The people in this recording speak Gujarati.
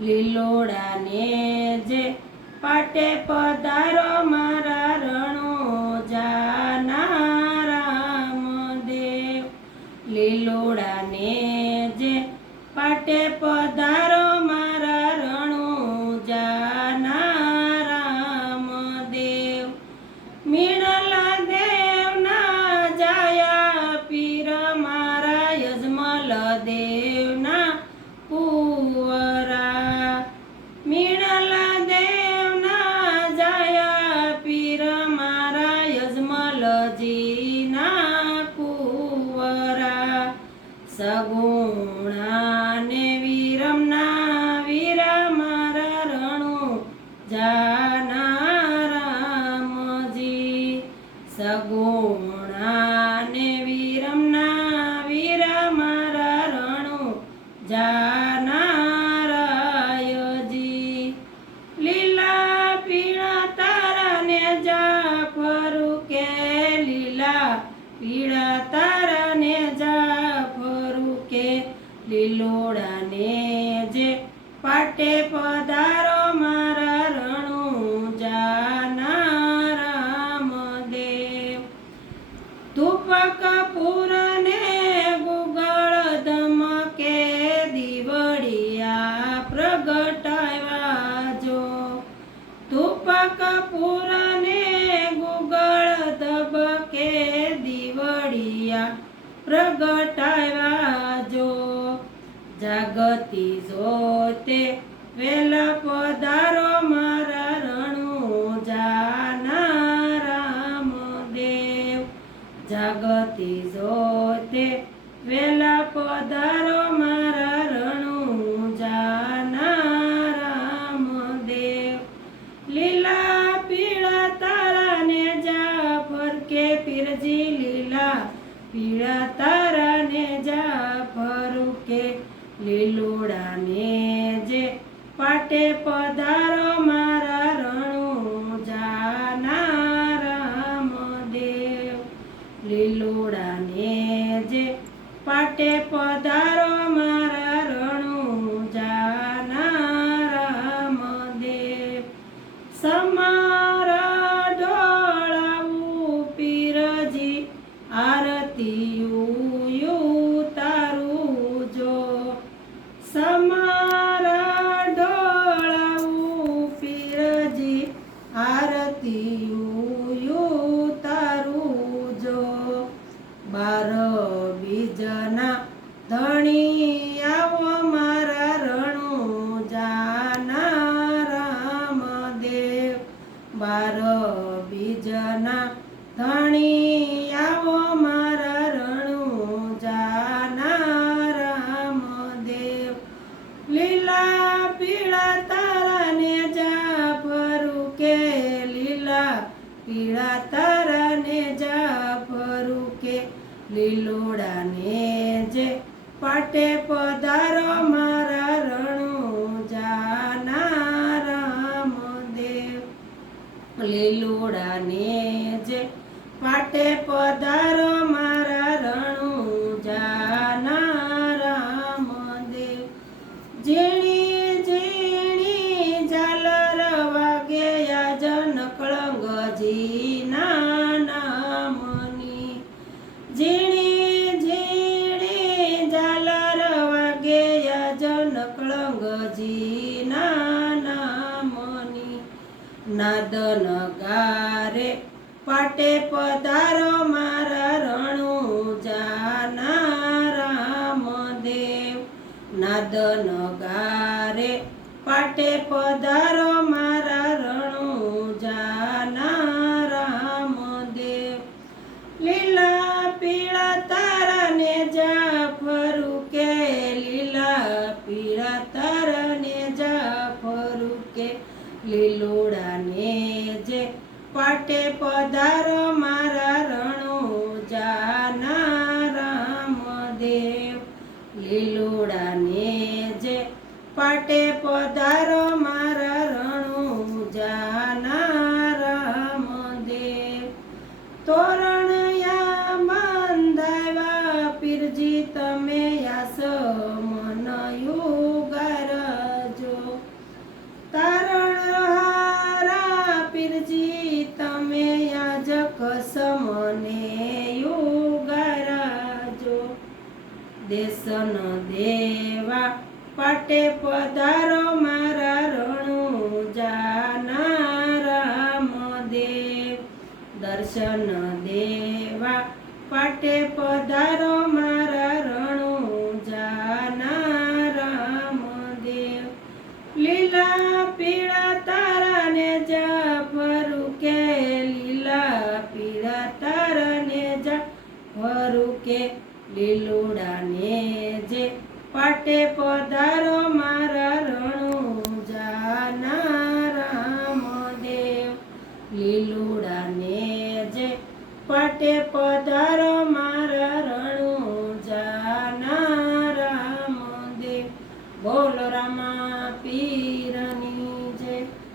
લીલોડાને જે પાટે પધારો મારા રણો જાના રામદેવ લીલોડાને જે પાટે પધારો જાના રાયજી લીલા પીળા તારા ને જાફરું કે લીલા પીળા તારા ને જાફરું કે લીલોડાને જે પાટે પધારો ધૂપક પૂરને ગુગળ ધબકે દીવડિયા પ્રગટાવ્યા જો. જાગતી જોતે વેલા પધારો મારા રણુ જાના રામદેવ જાગતી જોતે વેલા પધારો પીરજી લીલા પીળા તારા ને જાફર કે લીલોડાને બાર બીજના ધણી આવો મારા રણુ જાના રામદેવ બાર બીજના ધણી આવો મારા રણુ જાના રામદેવ લીલા પીળા તારાને જાફરું કે લીલા પીળા તારાને પાટે નાદન ગારે પાટે પધારો મારા રણુ જાના રામદેવ નાદન ગારે પાટે પધારો મારા રણુ જાના રામદેવ લીલા પીળા તારાને જાફરું કે, લીલા પીળા તારાને જાફરું કે, લીલો માટે પધારો મારા રણો રણોજાના રામદેવ લીલોડાને જે પાટે પધારો મારા રણોજાના રામદેવ તોરણયા બંધાવા પીરજી, તમે યાસ મનયું તારણ હારા પીરજી મને યુગરાજો દેશન દેવા પાટે પધારો મારા રણુ જાના રામદેવ દર્શન કે લીલુડાને જે પાટે પધારો મારા રણુજાના રામદેવ લીલુડાને જે પાટે પધારો મારા